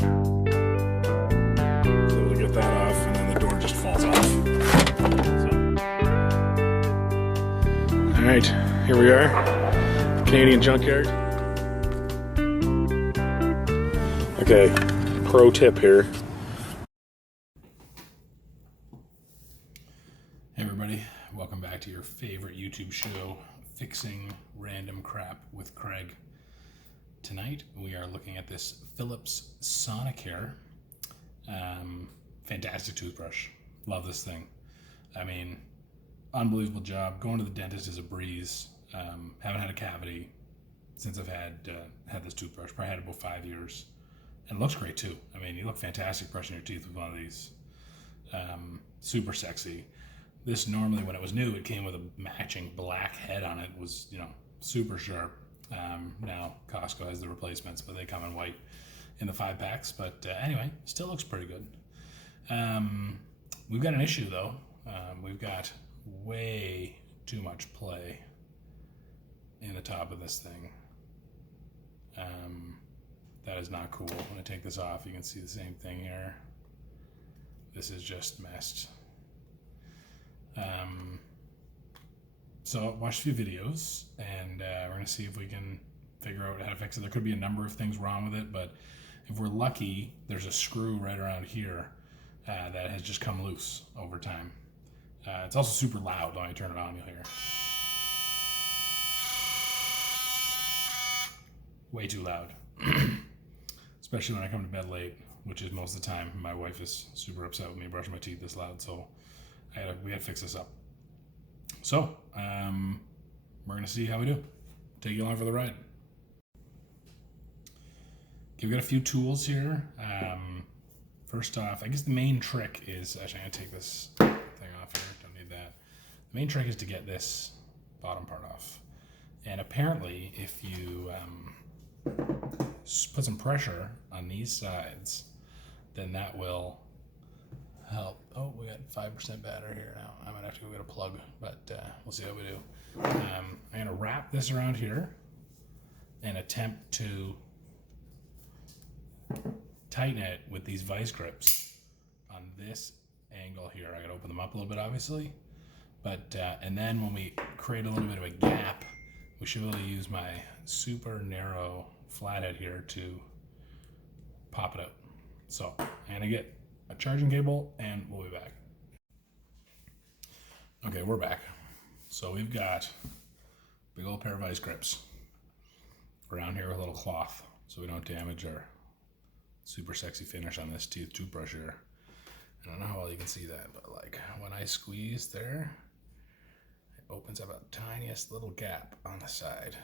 So we'll get that off, and then the door just falls off. So. All right, here we are, Canadian junkyard. Okay, pro tip here. Hey everybody, welcome back to your favorite YouTube show, Fixing Random Crap with Craig. Tonight we are looking at this Phillips Sonicare. Fantastic toothbrush. Love this thing. I mean, unbelievable job. Going to the dentist is a breeze. Haven't had a cavity since I've had this toothbrush. Probably had it about 5 years. And it looks great too. I mean, you look fantastic brushing your teeth with one of these. Super sexy. This normally, when it was new, it came with a matching black head on it. It was, super sharp. Now Costco has the replacements, but they come in white in the 5-packs. But anyway, still looks pretty good. We've got an issue though. We've got way too much play in the top of this thing. That is not cool. When I take this off, you can see the same thing here. This is just messed. So I watched a few videos, and we're going to see if we can figure out how to fix it. There could be a number of things wrong with it, but if we're lucky, there's a screw right around here that has just come loose over time. It's also super loud. When I turn it on, you'll hear. Way too loud. Especially when I come to bed late, which is most of the time. My wife is super upset with me brushing my teeth this loud, so we had to fix this up. So, we're going to see how we do. Take you along for the ride. Okay, we've got a few tools here. First off, I guess the main trick is, actually I'm going to take this thing off here, don't need that. The main trick is to get this bottom part off. And apparently, if you put some pressure on these sides, then that will help. Oh, we got 5% battery here now. I might have to go get a plug, but we'll see how we do. I'm going to wrap this around here and attempt to tighten it with these vice grips on this angle here. I got to open them up a little bit, obviously, but and then when we create a little bit of a gap, we should be able to use my super narrow flathead here to pop it out. So I'm going to get a charging cable and we'll be back. Okay, we're back. So we've got a big old pair of vice grips around here with a little cloth so we don't damage our super sexy finish on this toothbrush here. I don't know how well you can see that, but like when I squeeze there, it opens up a tiniest little gap on the side.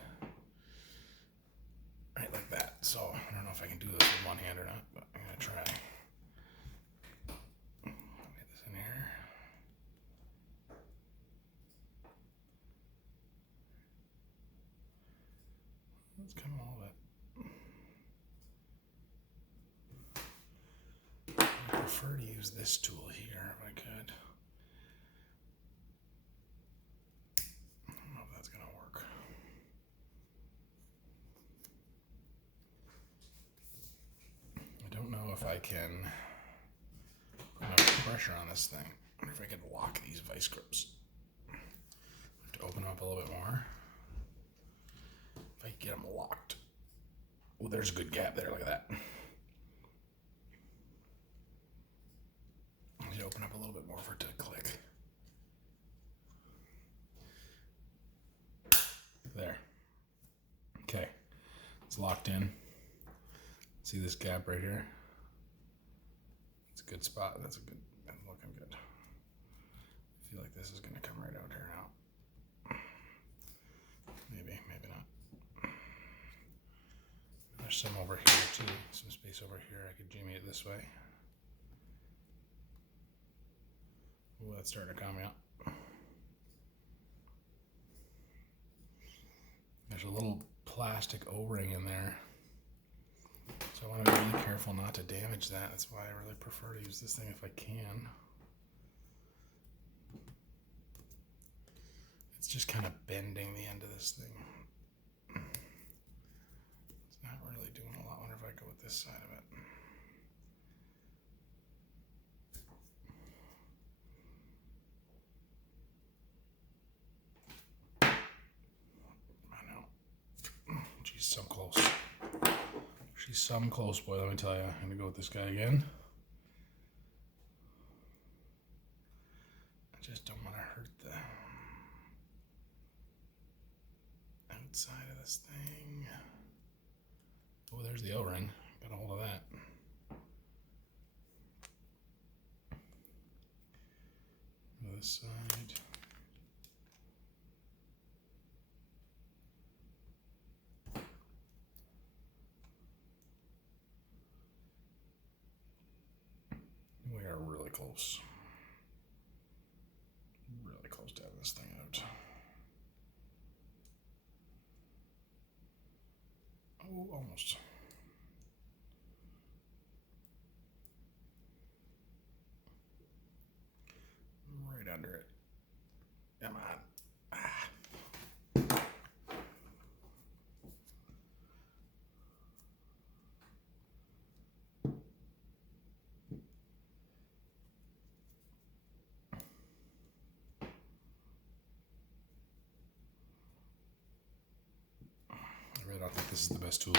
Right like that. So I don't know if I can do this with one hand or not, but I'm gonna try. Get this in here. It's coming all of it. I prefer to use this tool here if I could. I don't know if that's gonna work. I don't know if I can put enough pressure on this thing. I wonder if I could lock these vice grips. I have to open them up a little bit more. If I get them locked. Oh, there's a good gap there. Look at that. I need to open up a little bit more for it to click. There. Okay. It's locked in. See this gap right here? It's a good spot. That's looking good. I feel like this is going to come right out here now. Maybe not. There's some over here too. Some space over here. I could jimmy it this way. Oh, that's starting to come out. There's a little plastic O-ring in there. So I want to be really careful not to damage that. That's why I really prefer to use this thing if I can. It's just kind of bending the end of this thing. It's not really doing a lot. I wonder if I go with this side of it. some close boy, let me tell you. I'm going to go with this guy again. I just don't want to hurt the outside of this thing. Oh, there's the O-ring. Got a hold of that. This side. We are really close. Really close to having this thing out. Oh, almost. Right under it. Come on. Ah. I really don't think this is the best tool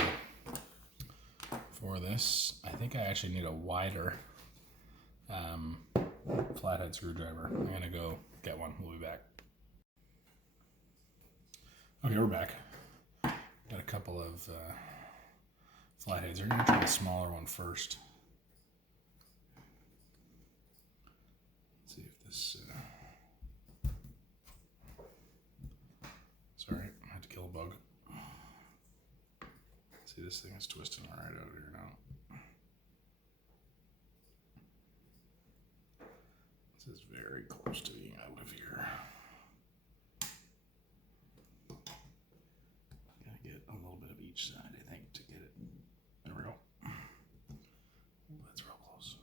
for this. I think I actually need a wider flathead screwdriver. I'm gonna go get one. We'll be back. Okay, we're back. Got a couple of flatheads. We're gonna try the smaller one first. Let's see if this. Sorry, I had to kill a bug. See, this thing is twisting right out of here now. This is very close to being out of here. Gotta get a little bit of each side, I think, to get it. There we go. Ooh, that's real close.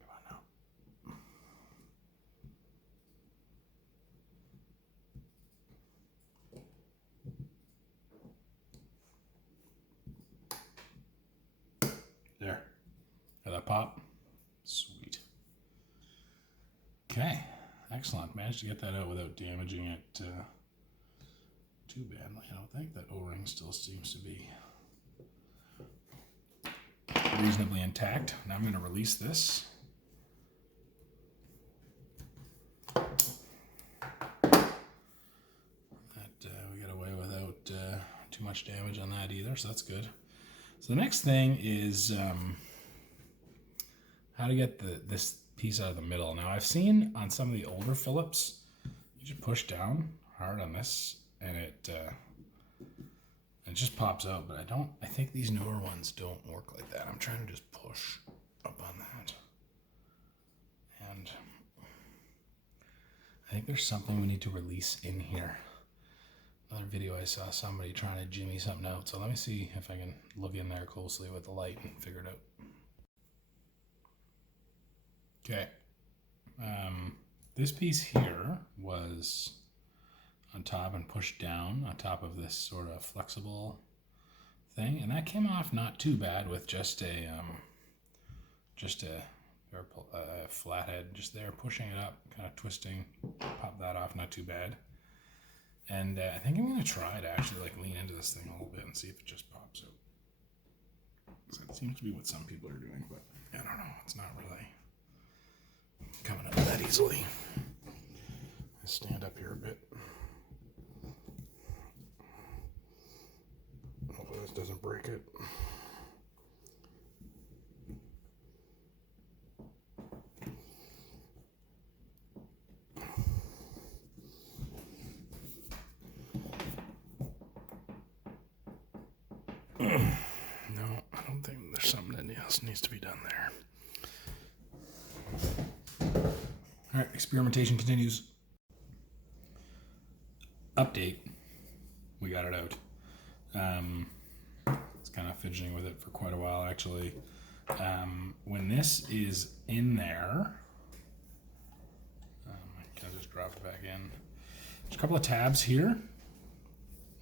Come on now. There. Got that pop? Sweet. Okay, excellent. Managed to get that out without damaging it too badly. I don't think that O-ring still seems to be reasonably intact. Now I'm going to release this. That we got away without too much damage on that either, so that's good. So the next thing is how to get this piece out of the middle. Now I've seen on some of the older Phillips, you just push down hard on this and it just pops out, but I think these newer ones don't work like that. I'm trying to just push up on that. And I think there's something we need to release in here. Another video I saw somebody trying to jimmy something out. So let me see if I can look in there closely with the light and figure it out. Okay, this piece here was on top and pushed down on top of this sort of flexible thing, and that came off not too bad with just a flathead just there pushing it up, kind of twisting, pop that off, not too bad. And I think I'm going to try to actually like lean into this thing a little bit and see if it just pops out. So that seems to be what some people are doing, but I don't know, it's not really coming up that easily. I stand up here a bit. Hopefully this doesn't break it. No, I don't think there's something else needs to be done there. All right, experimentation continues. Update. We got it out. It's kind of fidgeting with it for quite a while, actually. When this is in there, I can just drop it back in. There's a couple of tabs here.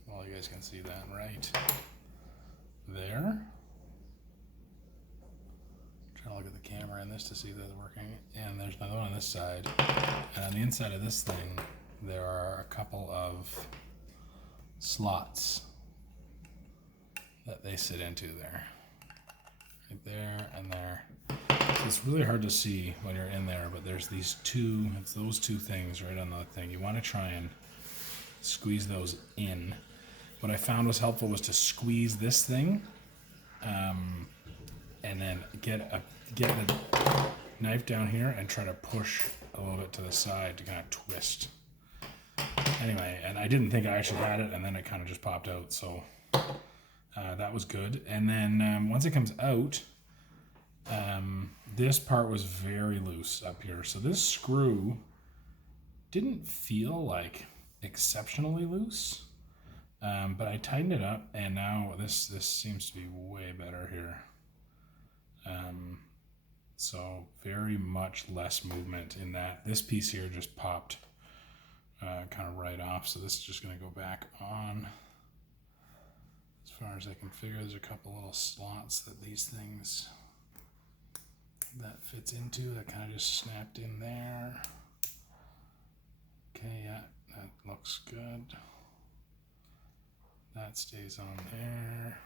Well, you guys can see that right there. Trying to look at the camera in this to see if that's working. And there's another one on this side. And on the inside of this thing, there are a couple of slots that they sit into there. Right there and there. So it's really hard to see when you're in there, but there's these two, it's those two things right on the thing. You want to try and squeeze those in. What I found was helpful was to squeeze this thing, and then get the knife down here and try to push a little bit to the side to kind of twist. Anyway, and I didn't think I actually had it, and then it kind of just popped out, so that was good. And then once it comes out, this part was very loose up here. So this screw didn't feel like exceptionally loose, but I tightened it up, and now this seems to be way better here. So very much less movement in that. This piece here just popped kind of right off, so this is just going to go back on. As far as I can figure, there's a couple little slots that these things that fits into that kind of just snapped in there. Okay, yeah, that looks good. That stays on there.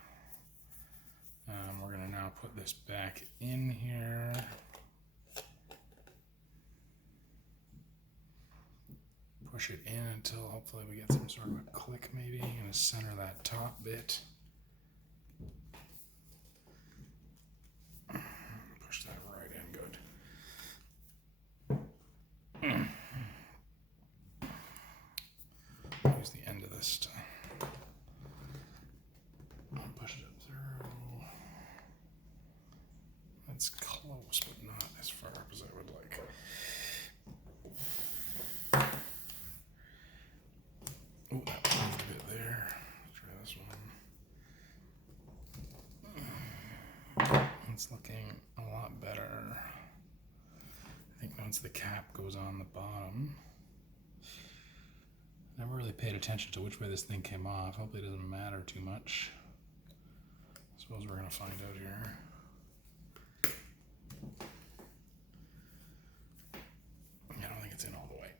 We're going to now put this back in here. Push it in until hopefully we get some sort of a click maybe. I'm going to center that top bit. Push that right in good. Use the end of this to push it up through. It's close, but not as far up as I would like. Oh, that moved a bit there. Try this one. It's looking a lot better. I think once the cap goes on the bottom. Never really paid attention to which way this thing came off. Hopefully it doesn't matter too much. I suppose we're going to find out here. I don't think it's in all the way.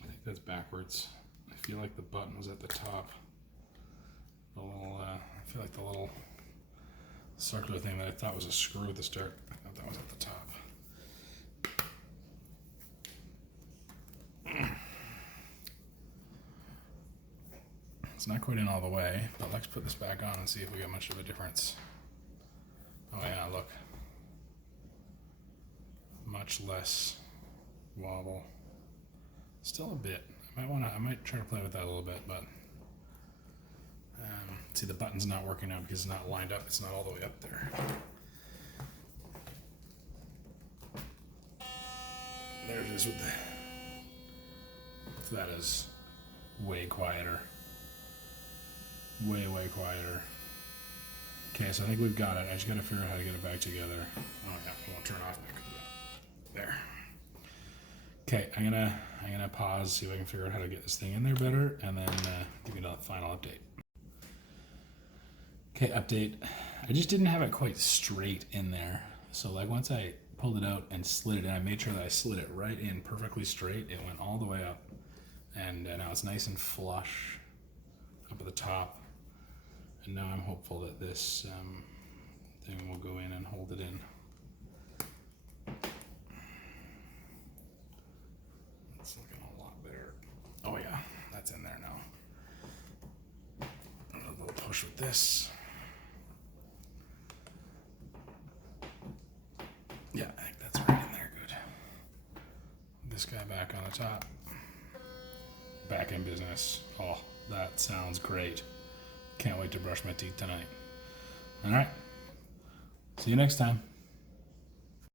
I think that's backwards. I feel like the button was at the top. The little, I feel like the little circular thing that I thought was a screw at the start, I thought that was at the top. It's not quite in all the way, but let's put this back on and see if we get much of a difference. Oh yeah, look. Much less wobble. Still a bit. I might try to play with that a little bit, but see, the button's not working now because it's not lined up. It's not all the way up there. There it is with that is way quieter. Way quieter. Okay, so I think we've got it. I just got to figure out how to get it back together. Oh yeah, it won't turn off because of that. There. Okay, I'm gonna pause, see if I can figure out how to get this thing in there better, and then give you the final update. Okay, update. I just didn't have it quite straight in there. So like once I pulled it out and slid it in, I made sure that I slid it right in perfectly straight. It went all the way up, and now it's nice and flush up at the top. And now I'm hopeful that this thing will go in and hold it in. It's looking a lot better. Oh yeah, that's in there now. A little push with this. Yeah, I think that's right in there, good. This guy back on the top. Back in business. Oh, that sounds great. Can't wait to brush my teeth tonight. All right. See you next time.